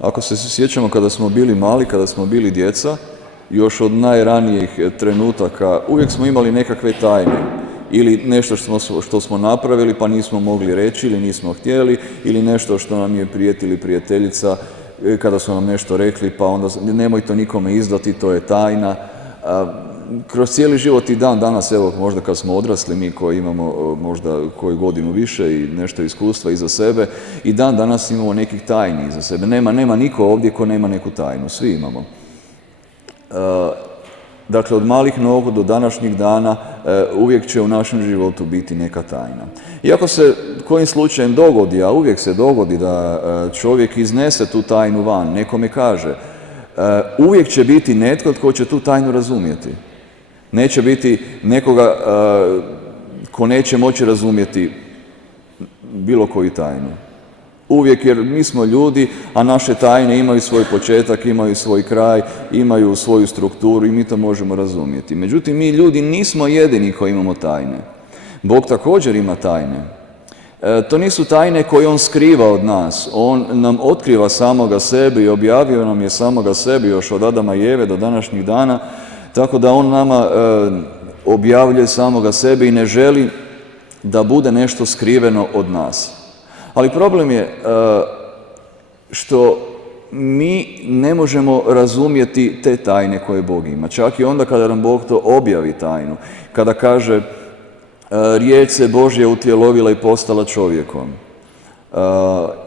Ako se sjećamo kada smo bili mali, kada smo bili djeca, još od najranijih trenutaka uvijek smo imali nekakve tajne. Ili nešto što smo napravili pa nismo mogli reći ili nismo htjeli, ili nešto što nam je prijatelj ili prijateljica kada su nam nešto rekli pa onda nemoj to nikome izdati, to je tajna. Kroz cijeli život i dan danas, evo možda kad smo odrasli, mi koji imamo možda koju godinu više i nešto iskustva iza sebe, i dan danas imamo nekih tajni iza sebe. Nema niko ovdje ko nema neku tajnu, svi imamo. Dakle, od malih nogu do današnjih dana uvijek će u našem životu biti neka tajna. Iako se kojim slučajem dogodi, a uvijek se dogodi da čovjek iznese tu tajnu van, nekome kaže, uvijek će biti netko tko će tu tajnu razumjeti. Neće biti nekoga ko neće moći razumjeti bilo koju tajnu. Uvijek, jer mi smo ljudi, a naše tajne imaju svoj početak, imaju svoj kraj, imaju svoju strukturu i mi to možemo razumjeti. Međutim, mi ljudi nismo jedini koji imamo tajne. Bog također ima tajne. To nisu tajne koje on skriva od nas. On nam otkriva samoga sebe i objavio nam je samoga sebe još od Adama i Eve do današnjih dana, tako da on nama objavljuje samoga sebe i ne želi da bude nešto skriveno od nas. Ali problem je što mi ne možemo razumjeti te tajne koje Bog ima. Čak i onda kada nam Bog to objavi tajnu, kada kaže riječ se Božja utjelovila i postala čovjekom,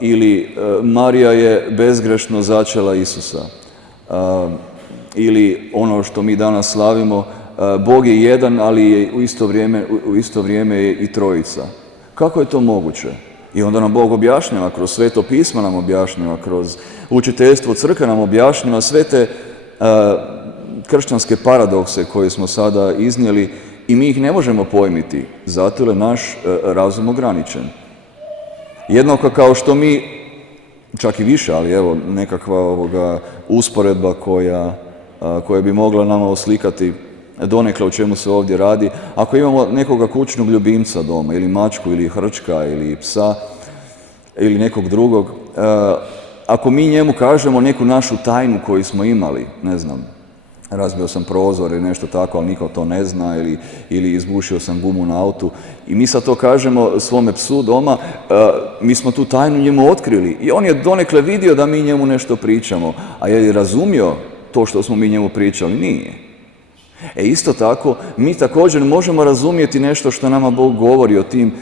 ili Marija je bezgrešno začela Isusa, ili ono što mi danas slavimo, Bog je jedan, ali je u isto vrijeme je i trojica. Kako je to moguće? I onda nam Bog objašnjava, kroz Sveto pismo nam objašnjava, kroz učiteljstvo crkve nam objašnjava sve te kršćanske paradokse koje smo sada iznijeli i mi ih ne možemo pojmiti, zato je naš razum ograničen. Jednako kao što mi, čak i više, ali evo nekakva usporedba koja bi mogla nama oslikati donekle o čemu se ovdje radi. Ako imamo nekoga kućnog ljubimca doma, ili mačku, ili hrčka, ili psa, ili nekog drugog, ako mi njemu kažemo neku našu tajnu koju smo imali, ne znam, razbio sam prozor ili nešto tako, ali niko to ne zna, ili izbušio sam gumu na autu, i mi sad to kažemo svome psu doma, mi smo tu tajnu njemu otkrili i on je donekle vidio da mi njemu nešto pričamo, a je li razumio to što smo mi njemu pričali? Nije. Isto tako, mi također možemo razumjeti nešto što nama Bog govori o tim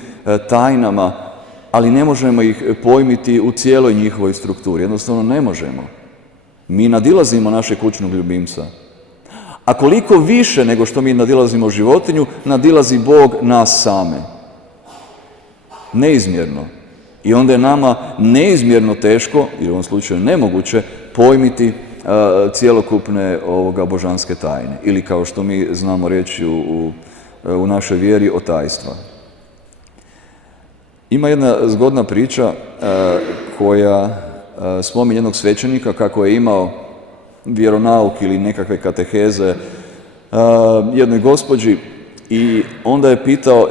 tajnama, ali ne možemo ih pojmiti u cijeloj njihovoj strukturi. Jednostavno ne možemo. Mi nadilazimo našeg kućnog ljubimca. A koliko više nego što mi nadilazimo životinju, nadilazi Bog nas same. Neizmjerno. I onda je nama neizmjerno teško, ili u ovom slučaju nemoguće, pojmiti cjelokupne božanske tajne. Ili kao što mi znamo reći u našoj vjeri, o tajstva. Ima jedna zgodna priča koja spominje jednog svećenika kako je imao vjeronauk ili nekakve kateheze jednoj gospođi i onda je pitao,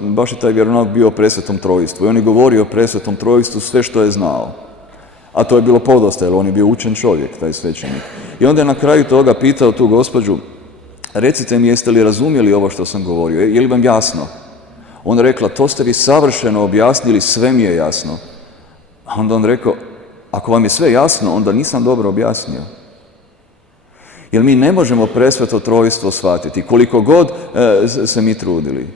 baš je taj vjeronauk bio o presvetom trojstvu i on je govorio o presvetom trojstvu sve što je znao. A to je bilo podosta, jer on je bio učen čovjek, taj svećenik. I onda je na kraju toga pitao tu gospođu, recite mi, jeste li razumjeli ovo što sam govorio, je li vam jasno? Ona je rekla, to ste vi savršeno objasnili, sve mi je jasno. A onda on rekao, ako vam je sve jasno, onda nisam dobro objasnio. Jer mi ne možemo presveto trojstvo shvatiti, koliko god se mi trudili.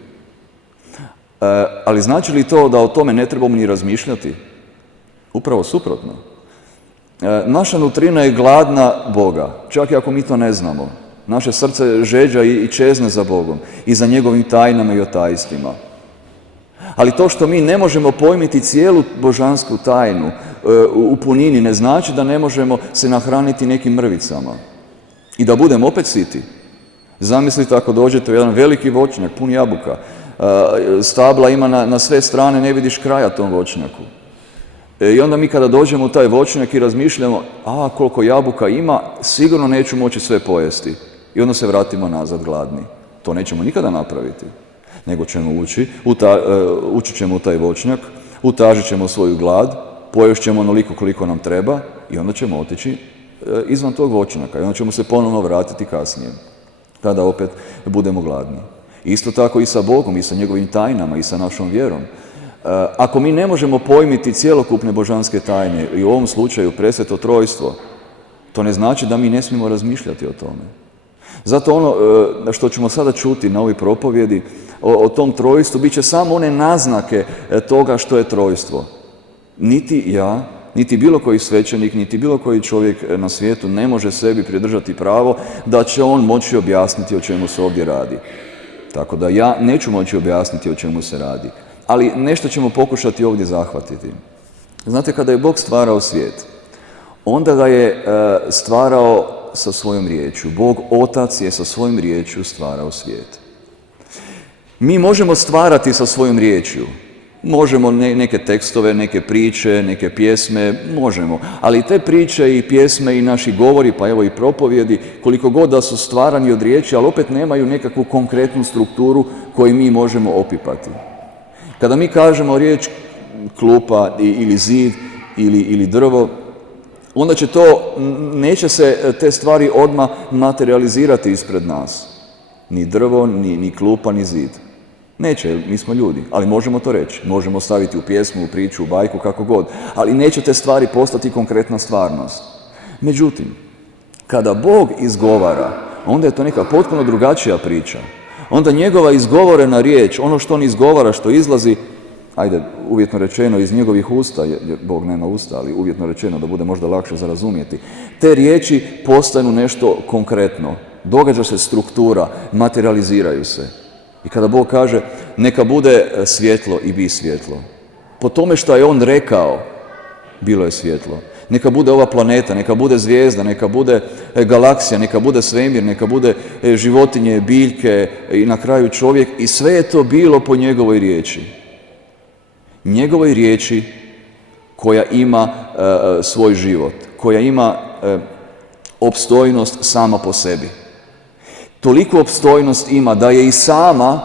Ali znači li to da o tome ne trebamo ni razmišljati? Upravo suprotno. Naša nutrina je gladna Boga, čak i ako mi to ne znamo. Naše srce žeđa i čezne za Bogom i za njegovim tajnama i o tajstvima. Ali to što mi ne možemo pojmiti cijelu božansku tajnu u punini ne znači da ne možemo se nahraniti nekim mrvicama i da budemo opet siti. Zamislite ako dođete u jedan veliki voćnjak pun jabuka, stabla ima na sve strane, ne vidiš kraja tom voćnjaku. I onda mi kada dođemo u taj voćnjak i razmišljamo, koliko jabuka ima, sigurno neću moći sve pojesti. I onda se vratimo nazad gladni. To nećemo nikada napraviti. Nego ćemo ući ćemo u taj voćnjak, utažit ćemo svoju glad poješt ćemo onoliko koliko nam treba i onda ćemo otići izvan tog voćnjaka i onda ćemo se ponovno vratiti kasnije, kada opet budemo gladni. Isto tako i sa Bogom, i sa njegovim tajnama, i sa našom vjerom. Ako mi ne možemo pojmiti cjelokupne božanske tajne, i u ovom slučaju presveto trojstvo, to ne znači da mi ne smijemo razmišljati o tome. Zato ono što ćemo sada čuti na ovoj propovjedi o tom trojstvu, bit će samo one naznake toga što je trojstvo. Niti ja, niti bilo koji svećenik, niti bilo koji čovjek na svijetu ne može sebi pridržati pravo da će on moći objasniti o čemu se ovdje radi. Tako da ja neću moći objasniti o čemu se radi. Ali nešto ćemo pokušati ovdje zahvatiti. Znate, kada je Bog stvarao svijet, onda ga je stvarao sa svojom riječju. Bog Otac je sa svojom riječju stvarao svijet. Mi možemo stvarati sa svojom riječju. Možemo neke tekstove, neke priče, neke pjesme, možemo. Ali te priče i pjesme i naši govori, pa evo i propovjedi, koliko god da su stvarani od riječi, ali opet nemaju nekakvu konkretnu strukturu koju mi možemo opipati. Kada mi kažemo riječ klupa ili zid ili drvo, onda će neće se te stvari odmah materializirati ispred nas. Ni drvo, ni klupa, ni zid. Neće, mi smo ljudi, ali možemo to reći. Možemo staviti u pjesmu, u priču, u bajku, kako god. Ali neće te stvari postati konkretna stvarnost. Međutim, kada Bog izgovara, onda je to neka potpuno drugačija priča. Onda njegova izgovorena riječ, ono što on izgovara, što izlazi, ajde, uvjetno rečeno iz njegovih usta, jer Bog nema usta, ali uvjetno rečeno da bude možda lakše za razumjeti, te riječi postanu nešto konkretno. Događa se struktura, materializiraju se. I kada Bog kaže neka bude svjetlo i bi svjetlo, po tome što je on rekao, bilo je svjetlo. Neka bude ova planeta, neka bude zvijezda, neka bude galaksija, neka bude svemir, neka bude životinje, biljke i na kraju čovjek, i sve je to bilo po njegovoj riječi. Njegovoj riječi koja ima svoj život, koja ima opstojnost sama po sebi. Toliko opstojnost ima da je i sama,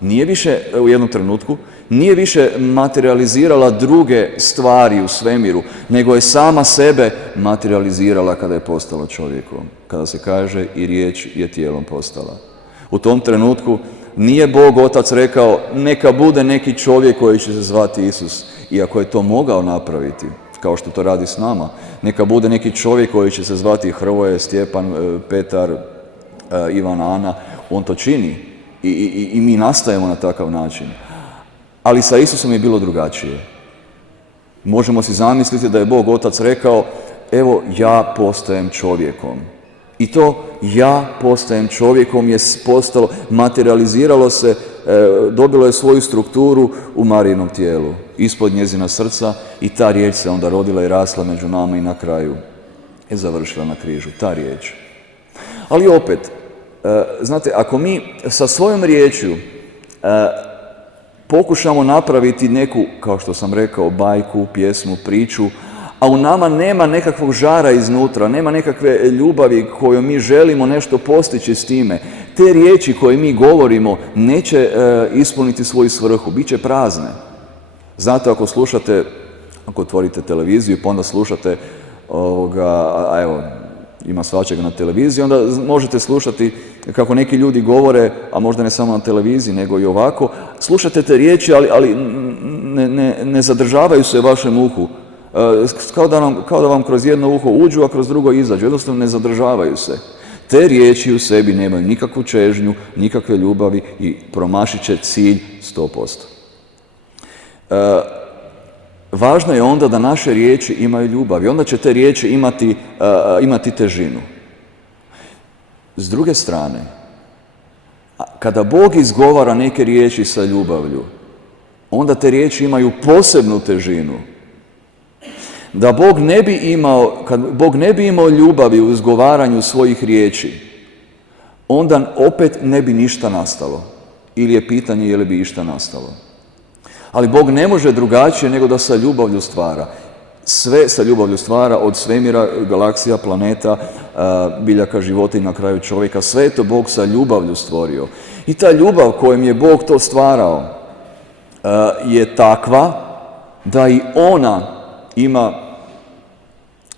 nije više u jednom trenutku, nije više materializirala druge stvari u svemiru, nego je sama sebe materializirala kada je postala čovjekom. Kada se kaže i riječ je tijelom postala. U tom trenutku nije Bog Otac rekao neka bude neki čovjek koji će se zvati Isus, iako je to mogao napraviti, kao što to radi s nama. Neka bude neki čovjek koji će se zvati Hrvoje, Stjepan, Petar, Ivan, Ana. On to čini i mi nastajemo na takav način. Ali sa Isusom je bilo drugačije. Možemo si zamisliti da je Bog Otac rekao evo ja postajem čovjekom. I to ja postajem čovjekom je postalo, materializiralo se, dobilo je svoju strukturu u Marijinom tijelu, ispod njezina srca, i ta riječ se onda rodila i rasla među nama i na kraju je završila na križu, ta riječ. Ali opet, znate, ako mi sa svojom riječju pokušamo napraviti neku, kao što sam rekao, bajku, pjesmu, priču, a u nama nema nekakvog žara iznutra, nema nekakve ljubavi koju mi želimo nešto postići s time, te riječi koje mi govorimo neće ispuniti svoju svrhu, bit će prazne. Znate, ako slušate, ako otvorite televiziju pa onda slušate a evo, ima svačega na televiziji, onda možete slušati kako neki ljudi govore, a možda ne samo na televiziji, nego i ovako. Slušate te riječi, ali ne zadržavaju se u vašem uhu. Kao da vam kroz jedno uho uđu, a kroz drugo izađu. Jednostavno ne zadržavaju se. Te riječi u sebi nemaju nikakvu čežnju, nikakve ljubavi i promašit će cilj 100%. Važno je onda da naše riječi imaju ljubav i onda će te riječi imati težinu. S druge strane, kada Bog izgovara neke riječi sa ljubavlju, onda te riječi imaju posebnu težinu. Da kad Bog ne bi imao ljubavi u izgovaranju svojih riječi, onda opet ne bi ništa nastalo. Ili je pitanje je li bi išta nastalo. Ali Bog ne može drugačije nego da sa ljubavlju stvara. Sve sa ljubavlju stvara, od svemira, galaksija, planeta, biljaka, životinja, na kraju čovjeka. Sve je to Bog sa ljubavlju stvorio. I ta ljubav kojom je Bog to stvarao je takva da i ona ima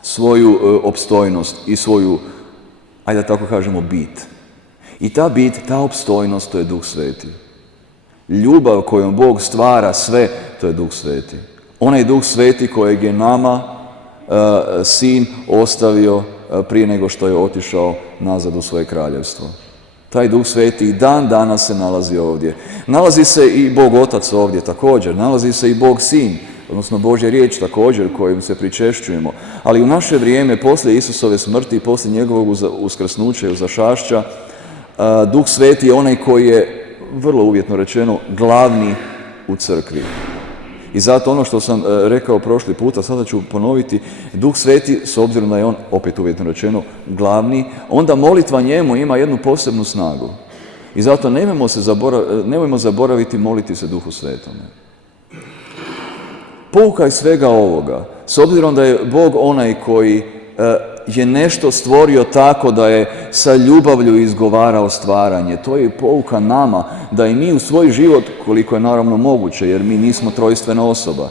svoju opstojnost i svoju, ajde da tako kažemo, bit. I ta bit, ta opstojnost, to je Duh Sveti. Ljubav kojom Bog stvara sve, to je Duh Sveti. Onaj Duh Sveti kojeg je nama Sin ostavio prije nego što je otišao nazad u svoje kraljevstvo. Taj Duh Sveti i dan danas se nalazi ovdje. Nalazi se i Bog Otac ovdje također, nalazi se i Bog Sin, odnosno Božja riječ također kojim se pričešćujemo. Ali u naše vrijeme, poslije Isusove smrti i poslije njegovog uskrsnuća i uzašašća, Duh Sveti je onaj koji je, vrlo uvjetno rečeno, glavni u crkvi. I zato ono što sam rekao prošli puta, sada ću ponoviti, Duh Sveti, s obzirom da je on, opet uvjetno rečeno, glavni, onda molitva njemu ima jednu posebnu snagu. I zato nemojmo zaboraviti moliti se Duhu Svetome. Pouka iz svega ovoga, s obzirom da je Bog onaj koji je nešto stvorio tako da je sa ljubavlju izgovarao stvaranje. To je pouka nama da i mi u svoj život, koliko je naravno moguće, jer mi nismo trojstvena osoba,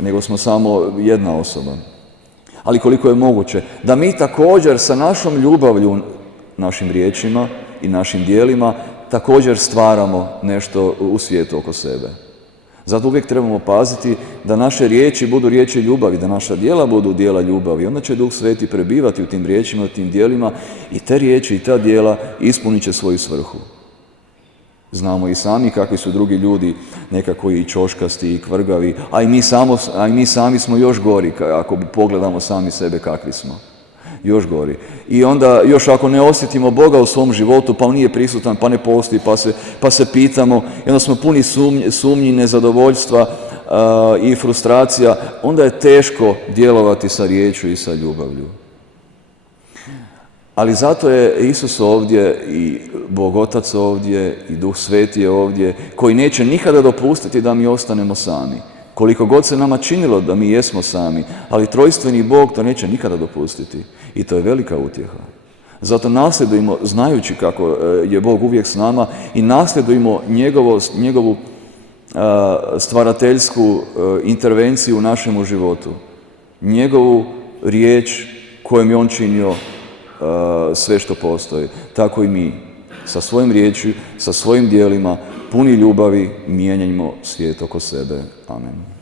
nego smo samo jedna osoba, ali koliko je moguće, da mi također sa našom ljubavlju, našim riječima i našim djelima, također stvaramo nešto u svijetu oko sebe. Zato uvijek trebamo paziti da naše riječi budu riječi ljubavi, da naša djela budu djela ljubavi. Onda će Duh Sveti prebivati u tim riječima, u tim djelima i te riječi i ta djela ispunit će svoju svrhu. Znamo i sami kakvi su drugi ljudi, nekako i čoškasti i kvrgavi, a i mi sami smo još gori, ako pogledamo sami sebe kakvi smo. Još gori. I onda, još ako ne osjetimo Boga u svom životu, pa on nije prisutan, pa ne postoji, pa se pitamo, i onda smo puni sumnji, nezadovoljstva i frustracija, onda je teško djelovati sa riječju i sa ljubavlju. Ali zato je Isus ovdje i Bog Otac ovdje i Duh Sveti je ovdje, koji neće nikada dopustiti da mi ostanemo sami. Koliko god se nama činilo da mi jesmo sami, ali trojstveni Bog to neće nikada dopustiti. I to je velika utjeha. Zato nasljedujemo, znajući kako je Bog uvijek s nama, i nasljedujemo njegovu stvarateljsku intervenciju u našemu životu. Njegovu riječ kojom je on činio sve što postoji. Tako i mi, sa svojim riječju, sa svojim djelima, puni ljubavi, mijenjajmo svijet oko sebe. Amen.